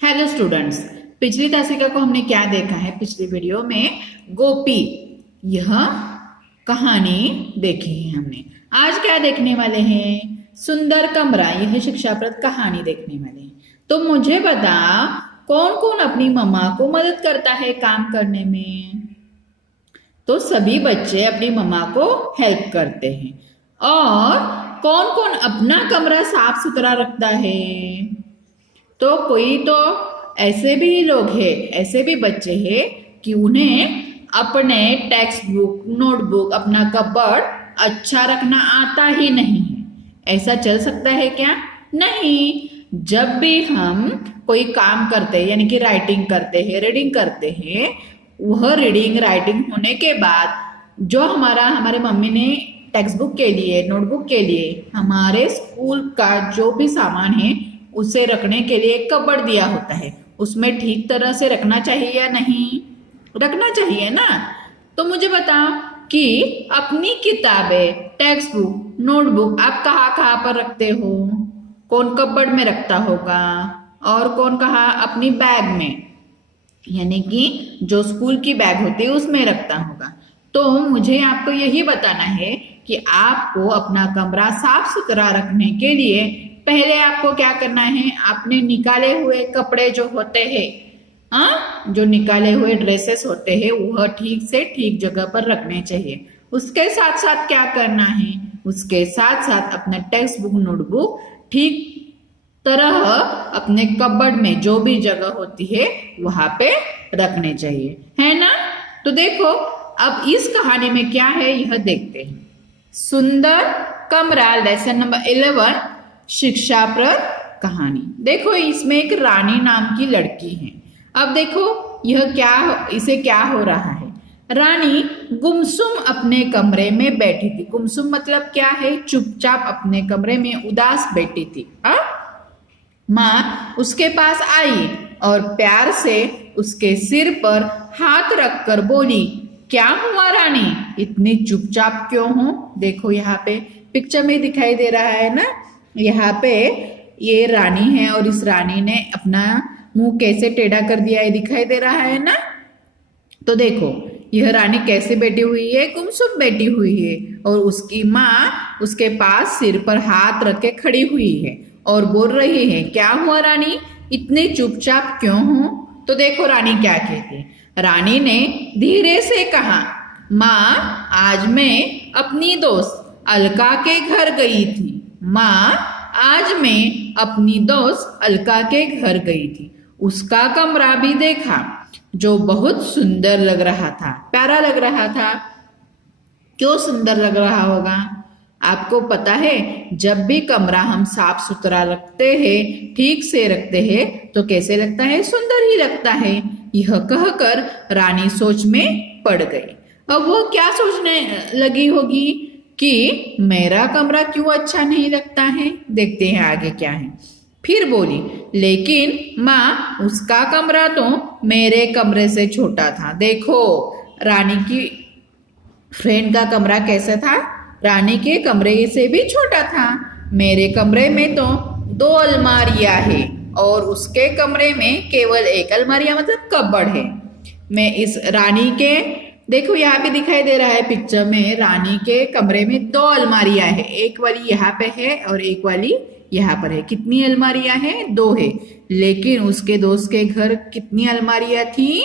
Hello students, पिछली तासिका को हमने क्या देखा है? पिछली वीडियो में गोपी यह कहानी देखी है हमने। आज क्या देखने वाले हैं? सुंदर कमरा, यह शिक्षाप्रद कहानी देखने वाले हैं। तो मुझे बता, कौन कौन अपनी मम्मा को मदद करता है काम करने में? तो सभी बच्चे अपनी मम्मा को हेल्प करते हैं। और कौन कौन अपना कमरा साफ सुथरा रखता है? तो कोई तो ऐसे भी लोग हैं, ऐसे भी बच्चे हैं कि उन्हें अपने टेक्स्ट बुक, नोटबुक, अपना कपबोर्ड अच्छा रखना आता ही नहीं है। ऐसा चल सकता है क्या? नहीं। जब भी हम कोई काम करते हैं, यानी कि राइटिंग करते हैं, रीडिंग करते हैं, वह रीडिंग राइटिंग होने के बाद जो हमारे मम्मी ने टेक्स्ट बुक के लिए, नोटबुक के लिए, हमारे स्कूल का जो भी सामान है उसे रखने के लिए एक कपबोर्ड दिया होता है। उसमें ठीक तरह से रखना चाहिए या नहीं? रखना चाहिए ना। तो मुझे बता कि अपनी किताबें, टेक्स्ट बुक, नोटबुक आप कहाँ कहाँ पर रखते हो? कौन कपबोर्ड में रखता होगा और कौन कहाँ अपनी बैग में, यानी कि जो स्कूल की बैग होती है उसमें रखता होगा। तो मुझे आपको यही बताना है कि आपको अपना कमरा साफ सुथरा रखने के लिए पहले आपको क्या करना है? आपने निकाले हुए कपड़े जो होते हैं, जो निकाले हुए ड्रेसेस होते हैं, वह ठीक से ठीक जगह पर रखने चाहिए। उसके साथ साथ क्या करना है? उसके साथ साथ अपना टेक्स्ट बुक, नोटबुक ठीक तरह अपने कपबोर्ड में जो भी जगह होती है वहां पे रखने चाहिए, है ना? तो देखो, अब इस कहानी में क्या है यह देखते हैं। सुंदर कमरा, लेसन नंबर 11, शिक्षाप्रद कहानी। देखो, इसमें एक रानी नाम की लड़की है। अब देखो इसे क्या हो रहा है। रानी गुमसुम अपने कमरे में बैठी थी। गुमसुम मतलब क्या है? चुपचाप अपने कमरे में उदास बैठी थी। माँ उसके पास आई और प्यार से उसके सिर पर हाथ रखकर बोली, क्या हुआ रानी, इतनी चुपचाप क्यों हो? देखो यहाँ पे पिक्चर में दिखाई दे रहा है ना, यहाँ पे ये रानी है और इस रानी ने अपना मुंह कैसे टेढ़ा कर दिया है, दिखाई दे रहा है ना। तो देखो, यह रानी कैसे बैठी हुई है? गुमसुम बैठी हुई है और उसकी माँ उसके पास सिर पर हाथ रख के खड़ी हुई है और बोल रही है, क्या हुआ रानी, इतने चुपचाप क्यों हो? तो देखो रानी क्या कहती है। रानी ने धीरे से कहा, माँ आज मैं अपनी दोस्त अलका के घर गई थी। माँ आज मैं अपनी दोस्त अलका के घर गई थी। उसका कमरा भी देखा जो बहुत सुंदर लग रहा था, प्यारा लग रहा था। क्यों सुंदर लग रहा होगा? आपको पता है, जब भी कमरा हम साफ सुथरा रखते हैं, ठीक से रखते हैं, तो कैसे लगता है? सुंदर ही लगता है। यह कहकर रानी सोच में पड़ गई। अब वो क्या सोचने लगी होगी कि मेरा कमरा क्यों अच्छा नहीं लगता है? देखते हैं आगे क्या है। फिर बोली, लेकिन माँ उसका कमरा तो मेरे कमरे से छोटा था। देखो, रानी की फ्रेंड का कमरा कैसा था? रानी के कमरे से भी छोटा था। मेरे कमरे में तो 2 अलमारियां है और उसके कमरे में केवल 1 अलमारियां, मतलब कपबोर्ड है। मैं इस रानी के, देखो यहाँ पे दिखाई दे रहा है पिक्चर में, रानी के कमरे में 2 अलमारियां है। एक वाली यहाँ पे है और एक वाली यहाँ पर है। कितनी अलमारियां हैं? 2 है। लेकिन उसके दोस्त के घर कितनी अलमारियां थी?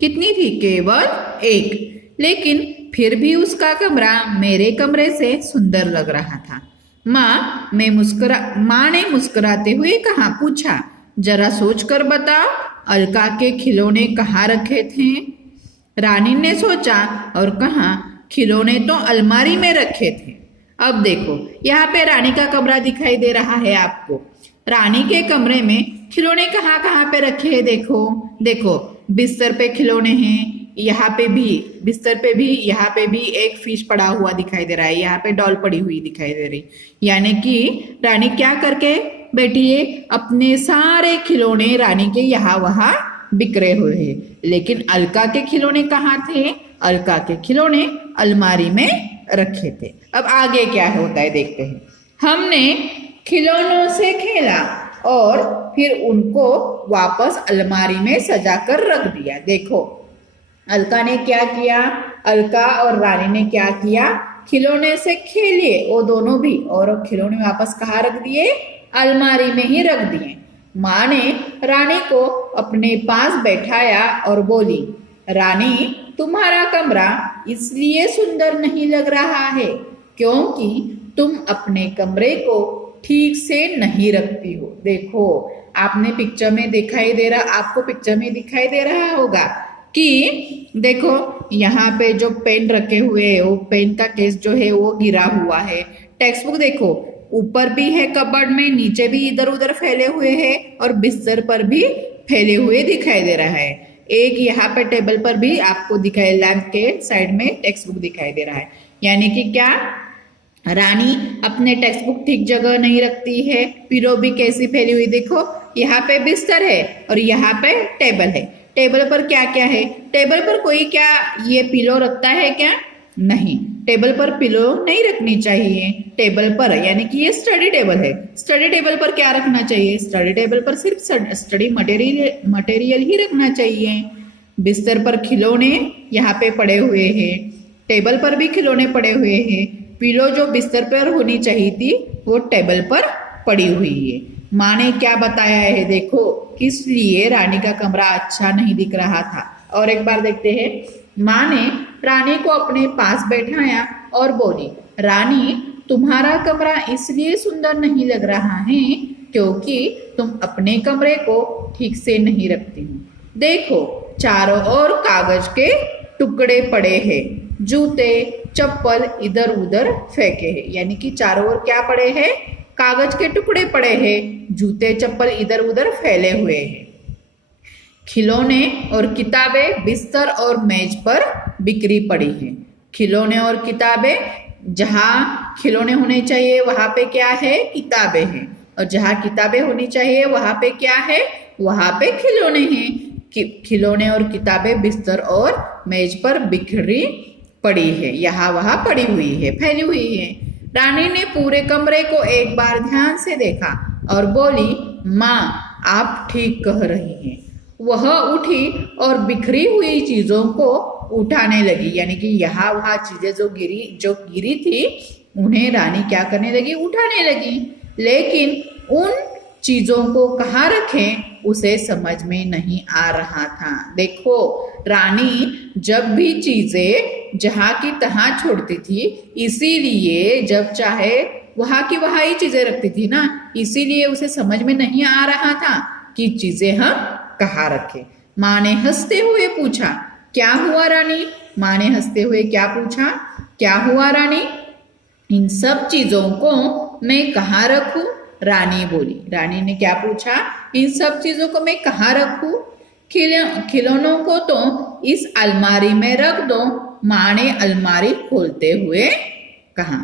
कितनी थी? केवल 1। लेकिन फिर भी उसका कमरा मेरे कमरे से सुंदर लग रहा था। माँ ने मुस्कुराते हुए कहा, पूछा, जरा सोच कर बताओ, अलका के खिलौने कहाँ रखे थे? रानी ने सोचा और कहा, खिलौने तो अलमारी में रखे थे। अब देखो, यहाँ पे रानी का कमरा दिखाई दे रहा है आपको। रानी के कमरे में खिलौने कहाँ कहाँ पे रखे हैं? देखो, बिस्तर पे खिलौने हैं, यहाँ पे भी बिस्तर पे भी, यहाँ पे भी एक फिश पड़ा हुआ दिखाई दे रहा है, यहाँ पे डॉल पड़ी हुई दिखाई दे रही। यानी कि रानी क्या करके बैठी है? अपने सारे खिलौने रानी के यहाँ वहां बिखरे हुए हैं। लेकिन अलका के खिलौने कहाँ थे? अलका के खिलौने अलमारी में रखे थे। अब आगे क्या होता है देखते हैं। हमने खिलौनों से खेला और फिर उनको वापस अलमारी में सजा कर रख दिया। देखो अलका ने क्या किया, अलका और रानी ने क्या किया, खिलौने से खेले वो दोनों भी, और खिलौने वापस कहाँ रख दिए, अलमारी में ही रख दिए। माँ ने रानी को अपने पास बैठाया और बोली, रानी तुम्हारा कमरा इसलिए सुंदर नहीं लग रहा है क्योंकि तुम अपने कमरे को ठीक से नहीं रखती हो। देखो आपने पिक्चर में दिखाई दे रहा, आपको पिक्चर में दिखाई दे रहा होगा कि देखो यहाँ पे जो पेन रखे हुए है, वो पेन का केस जो है वो गिरा हुआ है। टेक्स्ट बुक देखो ऊपर भी है कबर्ड में, नीचे भी इधर उधर फैले हुए हैं और बिस्तर पर भी फैले हुए दिखाई दे रहा है। एक यहाँ पे टेबल पर भी आपको दिखाई, लैंप के साइड में टेक्स्ट बुक दिखाई दे रहा है। यानी कि क्या, रानी अपने टेक्स्ट बुक ठीक जगह नहीं रखती है। पिलो भी कैसी फैली हुई, देखो यहाँ पे बिस्तर है और यहाँ पे टेबल है। टेबल पर क्या क्या है, टेबल पर कोई क्या ये पिलो रखता है क्या, नहीं, टेबल पर पिलो नहीं रखनी चाहिए। टेबल पर यानी कि ये स्टडी टेबल है, स्टडी टेबल पर क्या रखना चाहिए, स्टडी टेबल पर सिर्फ स्टडी मटेरियल ही रखना चाहिए। बिस्तर पर खिलौने यहाँ पे पड़े हुए हैं, टेबल पर भी खिलौने पड़े हुए हैं। पिलो जो बिस्तर पर होनी चाहिए थी वो टेबल पर पड़ी हुई है। माँ ने क्या बताया है, देखो किस लिए रानी का कमरा अच्छा नहीं दिख रहा था। और एक बार देखते हैं। माँ ने रानी को अपने पास बैठाया और बोली, रानी तुम्हारा कमरा इसलिए सुंदर नहीं लग रहा है क्योंकि तुम अपने कमरे को ठीक से नहीं रखती हो। देखो चारों ओर कागज के टुकड़े पड़े हैं, जूते चप्पल इधर उधर फेंके हैं। यानी कि चारों ओर क्या पड़े हैं, कागज के टुकड़े पड़े हैं, जूते चप्पल इधर उधर फैले हुए हैं। खिलौने और किताबें बिस्तर और मेज पर बिखरी पड़ी हैं। खिलौने और किताबें, जहाँ खिलौने होने चाहिए वहां पे क्या है, किताबें हैं, और जहाँ किताबें होनी चाहिए वहां पे क्या है, वहां पे खिलौने हैं। खिलौने और किताबें बिस्तर और मेज पर बिखरी पड़ी है, यहाँ वहां पड़ी हुई है, फैली हुई है। रानी ने पूरे कमरे को एक बार ध्यान से देखा और बोली, माँ आप ठीक कह रही हैं। वह उठी और बिखरी हुई चीजों को उठाने लगी। यानी कि यहाँ वहाँ चीजें जो गिरी थी उन्हें रानी क्या करने लगी, उठाने लगी। लेकिन उन चीजों को कहाँ रखें उसे समझ में नहीं आ रहा था। देखो रानी जब भी चीजें जहाँ की तहाँ छोड़ती थी, इसीलिए जब चाहे वहां की वहां ही चीजें रखती थी ना, इसीलिए उसे समझ में नहीं आ रहा था कि चीजें हम कहाँ रखे। माँ ने हंसते हुए पूछा, क्या हुआ रानी? माँ ने हंसते हुए क्या पूछा, क्या हुआ रानी? इन सब चीजों को मैं कहाँ रखूं? रानी बोली। रानी ने क्या पूछा, इन सब चीजों को मैं कहाँ रखूं? खिलौनों को तो इस अलमारी में रख दो। माँ ने अलमारी खोलते हुए कहा।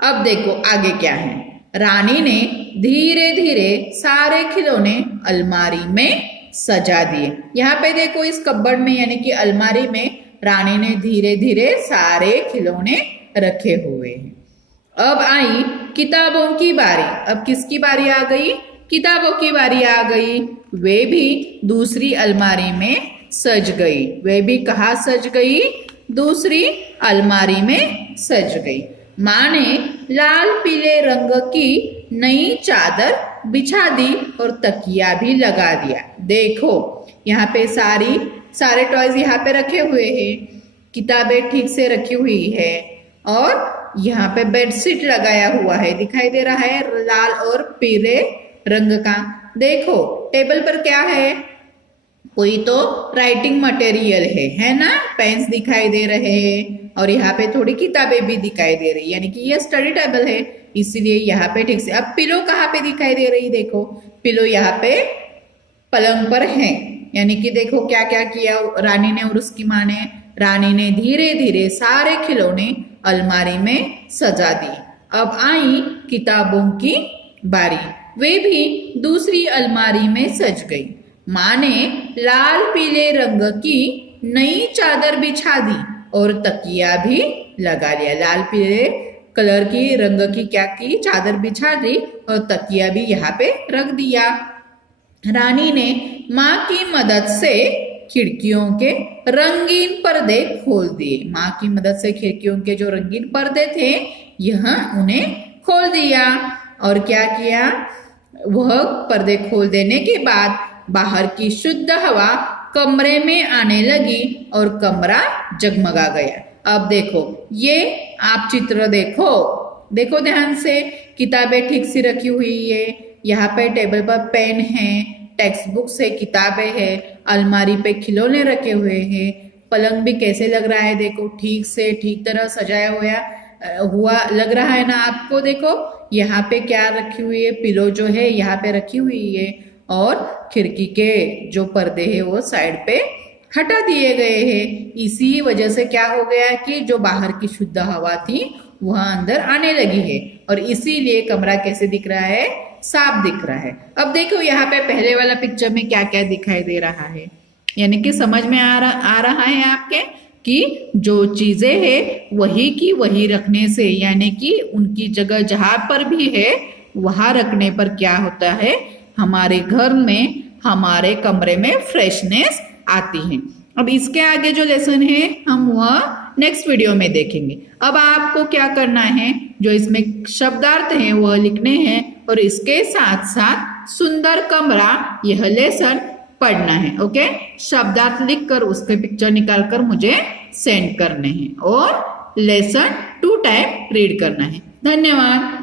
अब देखो आगे क्या है। रानी ने धीरे धीरे सारे खिलौने अलमारी में सजा दिए। यहाँ पे देखो इस कबर्ड में यानी कि अलमारी में रानी ने धीरे धीरे सारे खिलौने रखे हुए हैं। अब आई किताबों की बारी। अब किसकी बारी आ गई? किताबों की बारी आ गई। वे भी दूसरी अलमारी में सज गई। वे भी कहाँ सज गई? दूसरी अलमारी में सज गई। माँ ने लाल पीले रंग की नई चादर बिछा दी और तकिया भी लगा दिया। देखो यहाँ पे सारे टॉयज यहाँ पे रखे हुए हैं, किताबें ठीक से रखी हुई है और यहाँ पे बेडशीट लगाया हुआ है, दिखाई दे रहा है लाल और पीले रंग का। देखो टेबल पर क्या है, कोई तो राइटिंग मटेरियल है ना, पेन्स दिखाई दे रहे हैं और यहाँ पे थोड़ी किताबें भी दिखाई दे रही, यानी कि ये स्टडी टेबल है, इसीलिए यहाँ पे ठीक से। अब पिलो कहाँ पे दिखाई दे रही? देखो पिलो यहाँ पे पलंग पर है। यानी कि देखो क्या क्या किया रानी ने और उसकी माँ ने। रानी ने धीरे धीरे सारे खिलौने अलमारी में सजा दी। अब आई किताबों की बारी। वे भी दूसरी अलमारी में सज गई। माँ ने लाल पीले रंग की नई चादर बिछा दी और तकिया भी लगा लिया। लाल पीले कलर की रंग की क्या की चादर बिछा दी और तकिया भी यहाँ पे रख दिया। रानी ने माँ की मदद से खिड़कियों के रंगीन पर्दे खोल दिए। माँ की मदद से खिड़कियों के जो रंगीन पर्दे थे यह उन्हें खोल दिया। और क्या किया, वह पर्दे खोल देने के बाद बाहर की शुद्ध हवा कमरे में आने लगी और कमरा जगमगा गया। अब देखो, ये आप चित्र देखो, देखो ध्यान से, किताबें ठीक से रखी हुई है, यहाँ पे टेबल पर पेन है, टेक्स्ट बुक्स है, किताबें है, अलमारी पे खिलौने रखे हुए हैं, पलंग भी कैसे लग रहा है देखो, ठीक से ठीक तरह सजाया हुआ लग रहा है ना आपको। देखो यहाँ पे क्या रखी हुई है, पिलो जो है यहाँ पे रखी हुई है और खिड़की के जो पर्दे है वो साइड पे हटा दिए गए हैं। इसी वजह से क्या हो गया है कि जो बाहर की शुद्ध हवा थी वह अंदर आने लगी है और इसीलिए कमरा कैसे दिख रहा है, साफ दिख रहा है। अब देखो यहाँ पे पहले वाला पिक्चर में क्या क्या दिखाई दे रहा है, यानी कि समझ में आ रहा है आपके कि जो चीजें है वही की वही रखने से, यानी कि उनकी जगह जहां पर भी है वहां रखने पर क्या होता है, हमारे घर में, हमारे कमरे में फ्रेशनेस आती है। अब इसके आगे जो लेसन है हम वह नेक्स्ट वीडियो में देखेंगे। अब आपको क्या करना है, जो इसमें शब्दार्थ हैं वह लिखने हैं और इसके साथ साथ सुंदर कमरा यह लेसन पढ़ना है। ओके, शब्दार्थ लिखकर उसके पिक्चर निकाल कर मुझे सेंड करने हैं और लेसन 2 टाइम रीड करना है। धन्यवाद।